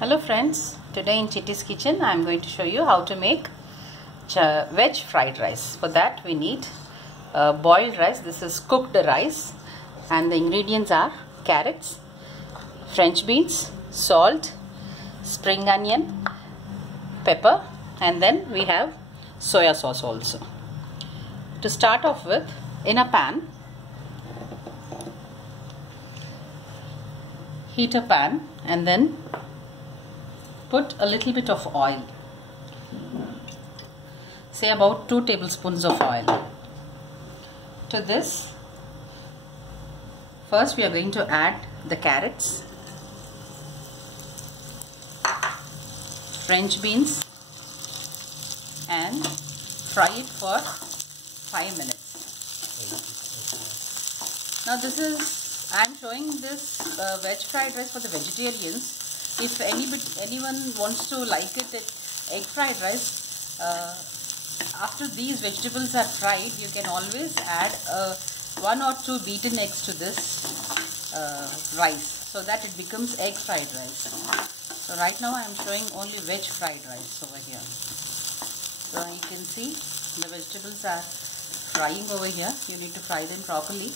Hello friends, today in Chitty's kitchen I am going to show you how to make veg fried rice. For that we need boiled rice. This is cooked rice and the ingredients are carrots, French beans, salt, spring onion, pepper, and then we have soya sauce also. To start off with, in a pan, heat a pan and then put a little bit of oil, say about 2 tablespoons of oil. To this, first we are going to add the carrots, French beans, and fry it for 5 minutes. Now I am showing this veg fried rice for the vegetarians. If anyone wants to like it egg fried rice, after these vegetables are fried, you can always add 1 or 2 beaten eggs to this rice, so that it becomes egg fried rice. So right now I am showing only veg fried rice over here. So you can see the vegetables are frying over here. You need to fry them properly.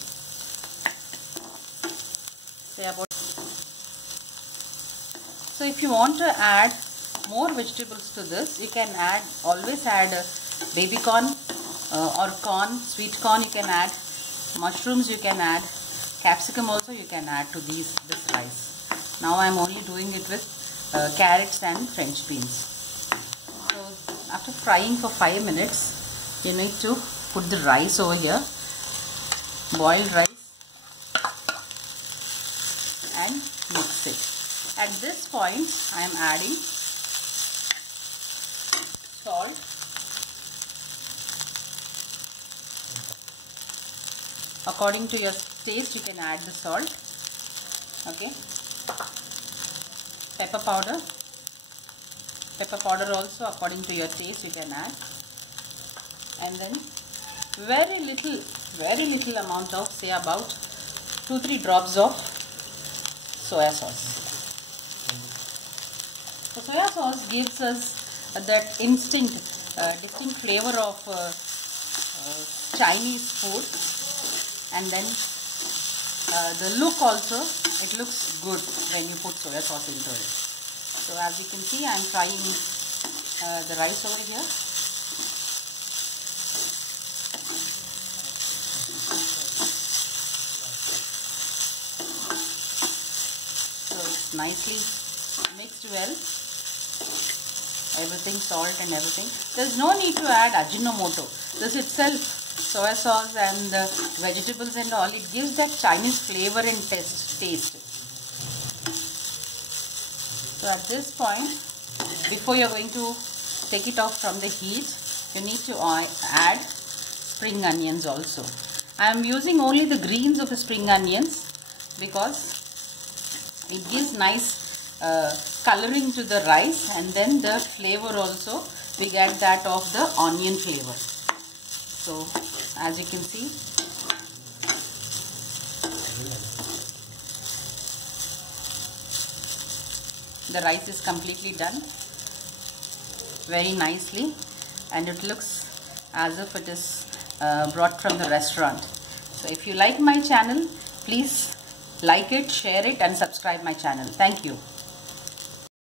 Say about. So if you want to add more vegetables to this, you can always add baby corn or corn, sweet corn you can add, mushrooms you can add, capsicum also you can add to this rice. Now I am only doing it with carrots and French beans. So after frying for 5 minutes, you need to put the rice over here, boiled rice, and mix it. At this point, I am adding salt, according to your taste you can add the salt, okay, pepper powder also according to your taste you can add, and then very little amount of, say about 2-3 drops of soya sauce. So soya sauce gives us that distinct flavor of Chinese food, and then the look also, it looks good when you put soya sauce into it. So as you can see, I am frying the rice over here. So it's nicely mixed well. Everything, salt and everything. There is no need to add Ajinomoto. This itself, soya sauce and the vegetables and all, it gives that Chinese flavor and taste. So at this point, before you are going to take it off from the heat, you need to add spring onions also. I am using only the greens of the spring onions because it gives nice coloring to the rice, and then the flavor also, we get that of the onion flavor. So as you can see, the rice is completely done very nicely, and it looks as if it is brought from the restaurant. So if you like my channel, please like it, share it and subscribe my channel. Thank you.